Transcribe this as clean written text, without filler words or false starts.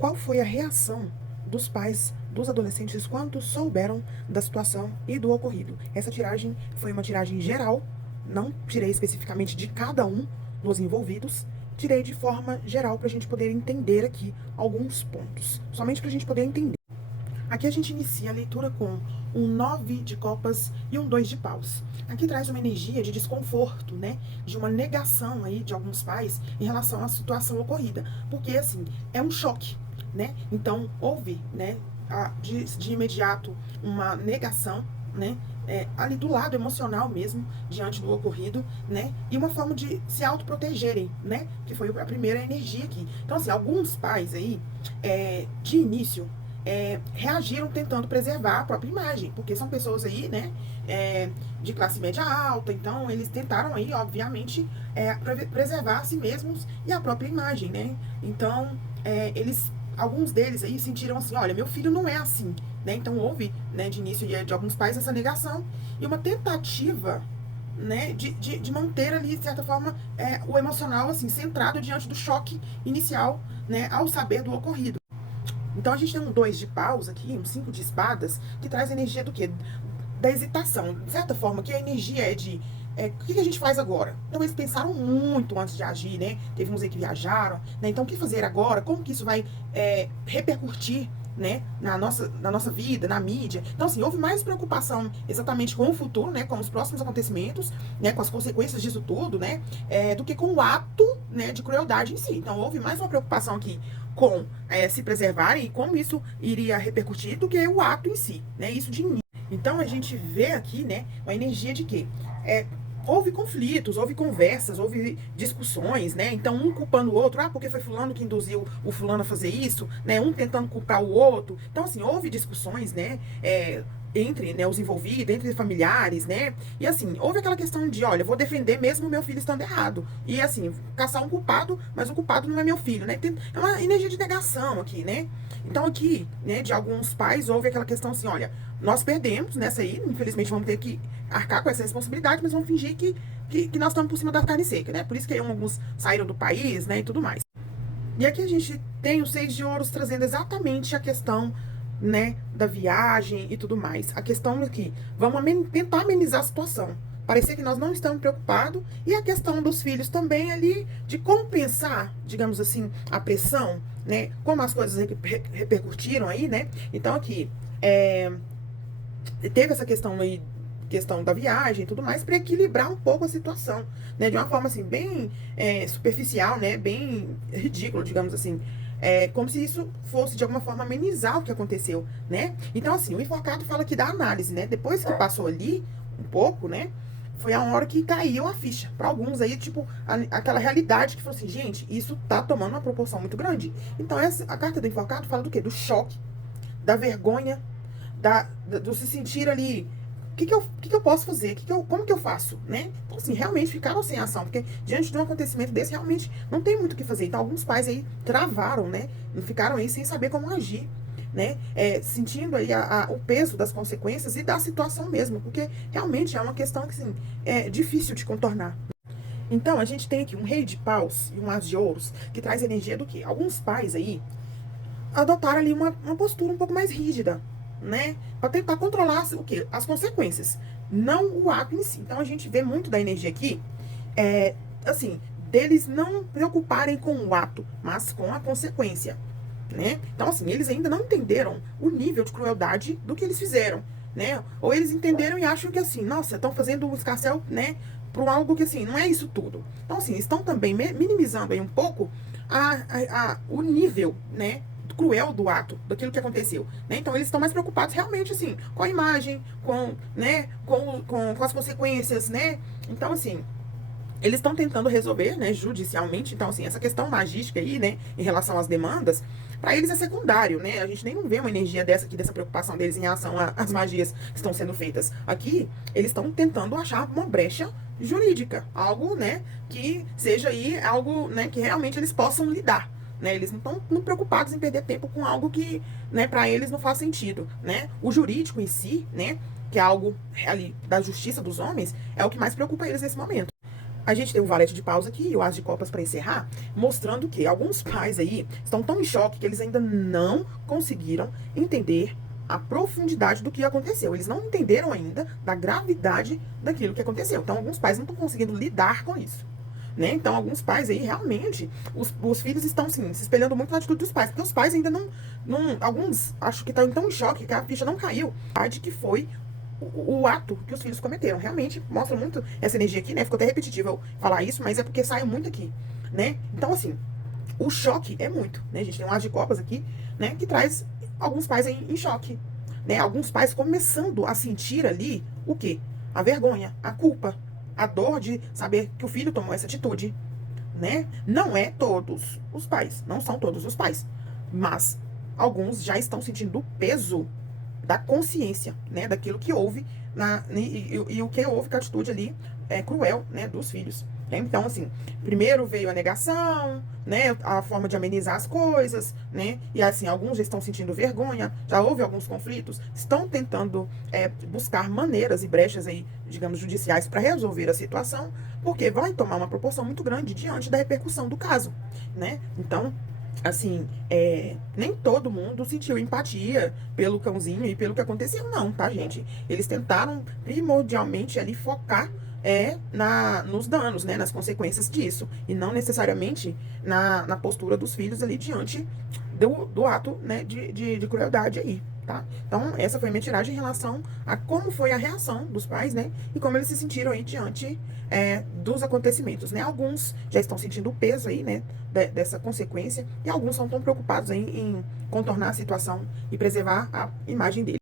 qual foi a reação dos pais dos adolescentes quando souberam da situação e do ocorrido. Essa tiragem foi uma tiragem geral, não tirei especificamente de cada um dos envolvidos, tirei de forma geral para a gente poder entender aqui alguns pontos, somente para a gente poder entender. Aqui a gente inicia a leitura com um 9 de copas e um 2 de paus. Aqui traz uma energia de desconforto, né? De uma negação aí de alguns pais em relação à situação ocorrida. Porque, assim, é um choque, né? Então, houve, né, de imediato uma negação, né? Ali do lado emocional mesmo, diante do ocorrido, né? E uma forma de se autoprotegerem, né? Que foi a primeira energia aqui. Então, assim, alguns pais aí, de início, reagiram tentando preservar a própria imagem, porque são pessoas aí, né, de classe média alta, então eles tentaram aí, obviamente, preservar a si mesmos e a própria imagem, né, então alguns deles aí sentiram assim, olha, meu filho não é assim, né, então houve, né, de início de alguns pais essa negação e uma tentativa, né, de manter ali, de certa forma, o emocional, assim, centrado diante do choque inicial, né, ao saber do ocorrido. Então, a gente tem um 2 de paus aqui, um 5 de espadas, que traz energia do quê? Da hesitação. De certa forma, que a energia é de... o que a gente faz agora? Então, eles pensaram muito antes de agir, né? Teve uns aí que viajaram, né? Então, o que fazer agora? Como que isso vai repercutir, né? Na nossa vida, na mídia. Então, assim, houve mais preocupação exatamente com o futuro, né? Com os próximos acontecimentos, né? Com as consequências disso tudo, né? Do que com o ato, né, de crueldade em si. Então, houve mais uma preocupação aqui com se preservarem e como isso iria repercutir do que o ato em si, né? Isso de início. Então, a gente vê aqui, né, uma energia de quê? Houve conflitos, houve conversas, houve discussões, né? Então, um culpando o outro, porque foi fulano que induziu o fulano a fazer isso, né? Um tentando culpar o outro. Então, assim, houve discussões, né? Entre, né, os envolvidos, entre familiares, né? E assim, houve aquela questão de, olha, vou defender mesmo o meu filho estando errado. E assim, caçar um culpado, mas o culpado não é meu filho, né? É uma energia de negação aqui, né? Então aqui, né, de alguns pais, houve aquela questão assim, olha, nós perdemos nessa aí, infelizmente vamos ter que arcar com essa responsabilidade, mas vamos fingir que nós estamos por cima da carne seca, né? Por isso que alguns saíram do país, né, e tudo mais. E aqui a gente tem o 6 de ouros trazendo exatamente a questão, né, da viagem e tudo mais. A questão aqui, vamos tentar amenizar a situação. Parecer que nós não estamos preocupados. E a questão dos filhos também ali, de compensar, digamos assim, a pressão, né, como as coisas repercutiram aí, né. Então aqui, teve essa questão aí, questão da viagem e tudo mais, para equilibrar um pouco a situação, né, de uma forma assim, bem superficial, né, bem ridículo, digamos assim. Como se isso fosse, de alguma forma, amenizar o que aconteceu, né? Então, assim, o enforcado fala que dá análise, né? Depois que passou ali, um pouco, né? Foi a hora que caiu a ficha. Para alguns aí, tipo, aquela realidade que falou assim, gente, isso tá tomando uma proporção muito grande. Então, a carta do enforcado fala do quê? Do choque, da vergonha, do se sentir ali... O que eu posso fazer? Como que eu faço, né? Então, assim, realmente ficaram sem ação, porque diante de um acontecimento desse, realmente não tem muito o que fazer. Então, alguns pais aí travaram, né? Ficaram aí sem saber como agir, né? Sentindo aí o peso das consequências e da situação mesmo, porque realmente é uma questão que, assim, é difícil de contornar. Então, a gente tem aqui um rei de paus e um as de ouros, que traz energia do quê? Alguns pais aí adotaram ali uma postura um pouco mais rígida, né? Para tentar controlar o quê? As consequências, não o ato em si. Então a gente vê muito da energia aqui, assim, deles não preocuparem com o ato, mas com a consequência, né? Então assim, eles ainda não entenderam o nível de crueldade do que eles fizeram, né? Ou eles entenderam e acham que assim, nossa, estão fazendo um escarcéu, né? Por algo que assim, não é isso tudo. Então assim, estão também minimizando aí um pouco o nível, né, cruel do ato, daquilo que aconteceu, né? Então eles estão mais preocupados realmente, assim, com a imagem, né, com as consequências, né? Então, assim, eles estão tentando resolver, né, judicialmente. Então, assim, essa questão magística aí, né, em relação às demandas, para eles é secundário, né? A gente nem vê uma energia dessa aqui, dessa preocupação deles em relação às magias que estão sendo feitas. Aqui, eles estão tentando achar uma brecha jurídica, algo, né, que seja aí algo, né, que realmente eles possam lidar. Né, eles não estão preocupados em perder tempo com algo que, né, para eles não faz sentido, né? O jurídico em si, né, que é algo ali da justiça dos homens, é o que mais preocupa eles nesse momento. A gente tem o valete de paus aqui e o as de copas para encerrar, mostrando que alguns pais aí estão tão em choque que eles ainda não conseguiram entender a profundidade do que aconteceu. Eles não entenderam ainda da gravidade daquilo que aconteceu. Então, alguns pais não estão conseguindo lidar com isso. Né? Então, alguns pais aí, realmente, os filhos estão, assim, se espelhando muito na atitude dos pais, porque os pais ainda não alguns, acho que estão tão em choque, que a ficha não caiu, a de que foi o ato que os filhos cometeram. Realmente, mostra muito essa energia aqui, né? Ficou até repetitivo eu falar isso, mas é porque saiu muito aqui, né? Então, assim, o choque é muito, né? A gente tem um as de copas aqui, né? Que traz alguns pais em choque, né? Alguns pais começando a sentir ali o quê? A vergonha, a culpa, a dor de saber que o filho tomou essa atitude, né? Não é todos os pais, não são todos os pais, mas alguns já estão sentindo o peso da consciência, né? Daquilo que houve e o que houve com a atitude ali cruel, né? Dos filhos. Né? Então, assim, primeiro veio a negação, né? A forma de amenizar as coisas, né? E assim, alguns já estão sentindo vergonha, já houve alguns conflitos, estão tentando buscar maneiras e brechas aí, digamos, judiciais para resolver a situação, porque vai tomar uma proporção muito grande diante da repercussão do caso, né? Então, assim, nem todo mundo sentiu empatia pelo cãozinho e pelo que aconteceu, não, tá, gente? Eles tentaram primordialmente ali focar nos danos, né, nas consequências disso, e não necessariamente na postura dos filhos ali diante do ato, né, de crueldade aí, tá? Então, essa foi a minha tiragem em relação a como foi a reação dos pais, né, e como eles se sentiram aí diante dos acontecimentos, né? Alguns já estão sentindo o peso aí, né, dessa consequência, e alguns são tão preocupados em contornar a situação e preservar a imagem deles.